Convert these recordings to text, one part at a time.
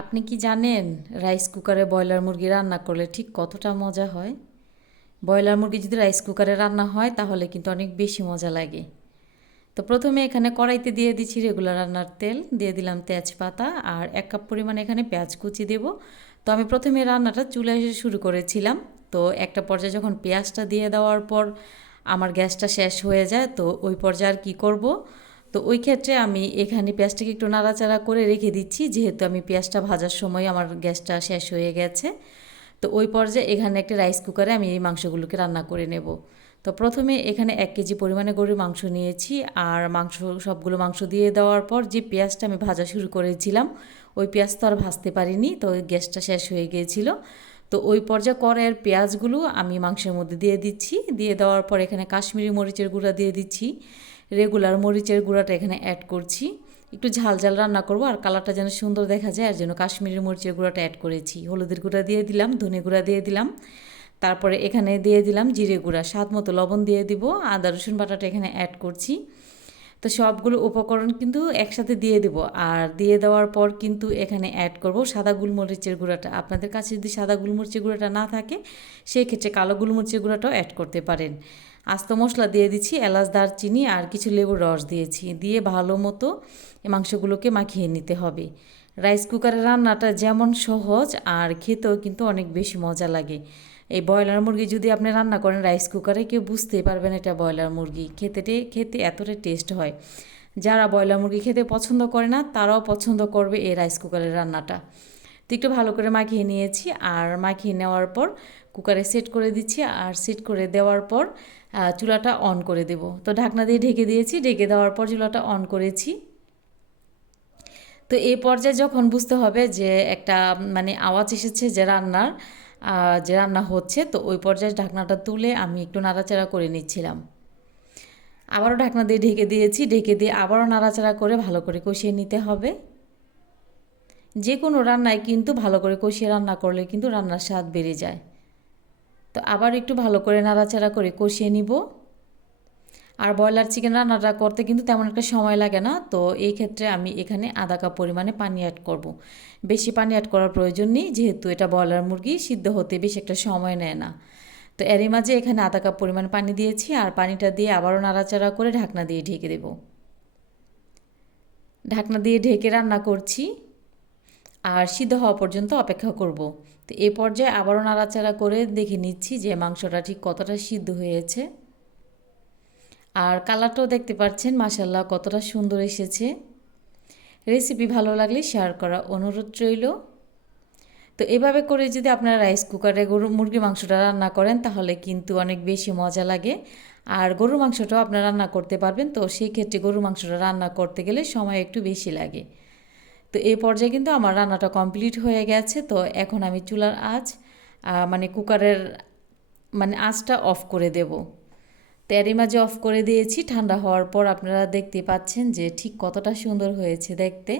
আপনি কি জানেন রাইস কুকারে ব্রয়লার মুরগি রান্না করলে ঠিক কতটা মজা হয়? ব্রয়লার মুরগি যদি রাইস কুকারে রান্না হয়, তাহলে কিন্তু অনেক বেশি মজা লাগে। তো প্রথমে এখানে কড়াইতে দিয়ে দিচ্ছি রেগুলার রান্নার তেল, দিয়ে দিলাম তেজপাতা আর এক কাপ পরিমাণে এখানে পেঁয়াজ কুচি দেব। তো আমি প্রথমে রান্নাটা চুলে এসে শুরু করেছিলাম। তো একটা পর্যায়ে যখন পেঁয়াজটা দিয়ে দেওয়ার পর আমার গ্যাসটা শেষ হয়ে যায়, তো ওই পর্যায়ে আর কী করব? তো ওই ক্ষেত্রে আমি এখানে পেঁয়াজটাকে একটু নাড়াচাড়া করে রেখে দিচ্ছি। যেহেতু আমি পেঁয়াজটা ভাজার সময় আমার গ্যাসটা শেষ হয়ে গেছে। তো ওই পর্যায়ে এখানে একটা রাইস কুকারে আমি এই মাংসগুলোকে রান্না করে নেব। তো প্রথমে এখানে এক কেজি পরিমাণে গরুর মাংস নিয়েছি। আর মাংস, সবগুলো মাংস দিয়ে দেওয়ার পর যে পেঁয়াজটা আমি ভাজা শুরু করেছিলাম, ওই পেঁয়াজ তো আর ভাজতে পারিনি, তো ওই গ্যাসটা শেষ হয়ে গিয়েছিল তো ওই পর্যায়ে করের পেঁয়াজগুলো আমি মাংসের মধ্যে দিয়ে দিচ্ছি। দিয়ে দেওয়ার পর এখানে কাশ্মীরি মরিচের গুঁড়া দিয়ে দিচ্ছি। রেগুলার মরিচের গুঁড়াটা এখানে অ্যাড করছি। একটু ঝাল ঝাল রান্না করব আর কালারটা যেন সুন্দর দেখা যায়, আর জন্য কাশ্মীরি মরিচের গুঁড়াটা অ্যাড করেছি। হলুদের গুঁড়া দিয়ে দিলাম, ধনে গুঁড়া দিয়ে দিলাম। তারপরে এখানে দিয়ে দিলাম জিরে গুঁড়া। স্বাদ মতো লবণ দিয়ে দিব। আদা রসুন বাটাটা এখানে অ্যাড করছি। তো সবগুলো উপকরণ কিন্তু একসাথে দিয়ে দেব। আর দিয়ে দেওয়ার পর কিন্তু এখানে অ্যাড করব সাদা গুলমরিচের গুঁড়াটা। আপনাদের কাছে যদি সাদা গুলমরিচের গুঁড়াটা না থাকে সেই ক্ষেত্রে কালো গুলমরিচের গুঁড়াটাও অ্যাড করতে পারেন। আস্ত মশলা দিয়ে দিচ্ছি, এলাচ, দারচিনি আর কিছু লেবুর রস দিয়েছি। দিয়ে ভালো মতো মাংসগুলোকে মাখিয়ে নিতে হবে। রাইস কুকারের রান্নাটা যেমন সহজ আর খেতেও কিন্তু অনেক বেশি মজা লাগে। এই ব্রয়লার মুরগি যদি আপনি রান্না করেন রাইস কুকারে কেউ বুঝতেই পারবেন এটা ব্রয়লার মুরগি। খেতে খেতে এতটা টেস্ট হয়। যারা ব্রয়লার মুরগি খেতে পছন্দ করে না, তারাও পছন্দ করবে এই রাইস কুকারের রান্নাটা। তো একটু ভালো করে মাখিয়ে নিয়েছি, আর মাখিয়ে নেওয়ার পর কুকারে সেট করে দিচ্ছি, আর সেট করে দেওয়ার পর চুলাটা অন করে দেব। তো ঢাকনা দিয়ে ঢেকে দিয়েছি, ঢেকে দেওয়ার পর চুলাটা অন করেছি। তো এই পর্যায়ে যখন বুঝতে হবে যে একটা মানে আওয়াজ এসেছে যে রান্নার যে রান্না হচ্ছে, তো ওই পর্যায়ে ঢাকনাটা তুলে আমি একটু নাড়াচাড়া করে নিচ্ছিলাম। আবারও ঢাকনা দিয়ে ঢেকে দিয়েছি, ঢেকে দিয়ে আবারও নাড়াচাড়া করে ভালো করে কষিয়ে নিতে হবে। যে কোনো রান্নায় কিন্তু ভালো করে কষিয়ে রান্না করলে কিন্তু রান্নার স্বাদ বেড়ে যায়। তো আবার একটু ভালো করে নাড়াচাড়া করে কষিয়ে নিব। আর ব্রয়লার চিকেন রান্নাটা করতে কিন্তু তেমন একটা সময় লাগে না তো এই ক্ষেত্রে আমি এখানে আধা কাপ পরিমাণে পানি অ্যাড করব। বেশি পানি অ্যাড করার প্রয়োজন নেই, যেহেতু এটা ব্রয়লার মুরগি, সিদ্ধ হতে বেশি একটা সময় নেয় না তো এরই মাঝে এখানে আধা কাপ পরিমাণ পানি দিয়েছি আর পানিটা দিয়ে আবারও নাড়াচাড়া করে ঢাকনা দিয়ে ঢেকে দেব ঢাকনা দিয়ে ঢেকে রান্না করছি আর সিদ্ধ হওয়া পর্যন্ত অপেক্ষা করব। তো এই পর্যায়ে আবারও নাড়াচাড়া করে দেখে নিচ্ছি যে মাংসটা ঠিক কতটা সিদ্ধ হয়েছে আর কালারটাও দেখতে পাচ্ছেন মাসাল্লাহ কতটা সুন্দর এসেছে। রেসিপি ভালো লাগলে শেয়ার করা অনুরোধ রইল। তো এভাবে করে যদি আপনারা রাইস কুকারে গরু মুরগি মাংসটা রান্না করেন, তাহলে কিন্তু অনেক বেশি মজা লাগে। আর গরুর মাংসটাও আপনারা রান্না করতে পারবেন, তো সেই ক্ষেত্রে গরুর মাংসটা রান্না করতে গেলে সময় একটু বেশি লাগে। তো এই পর্যায়ে কিন্তু আমার রান্নাটা কমপ্লিট হয়ে গেছে, তো এখন আমি চুলার আঁচ মানে কুকারের মানে আঁচটা অফ করে দেব। তো এরই মাঝে অফ করে দিয়েছি। ঠান্ডা হওয়ার পর আপনারা দেখতে পাচ্ছেন যে ঠিক কতটা সুন্দর হয়েছে দেখতে।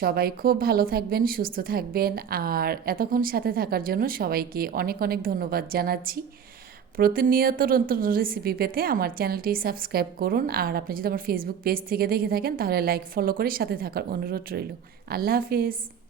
সবাই খুব ভালো থাকবেন, সুস্থ থাকবেন। আর এতক্ষণ সাথে থাকার জন্য সবাইকে অনেক অনেক ধন্যবাদ জানাচ্ছি। প্রতিনিয়ত নতুন রেসিপি পেতে আমার চ্যানেলটি সাবস্ক্রাইব করুন। আর আপনি যদি আমার ফেসবুক পেজ থেকে দেখে থাকেন, তাহলে লাইক ফলো করে সাথে থাকার অনুরোধ রইল। আল্লাহ হাফিজ।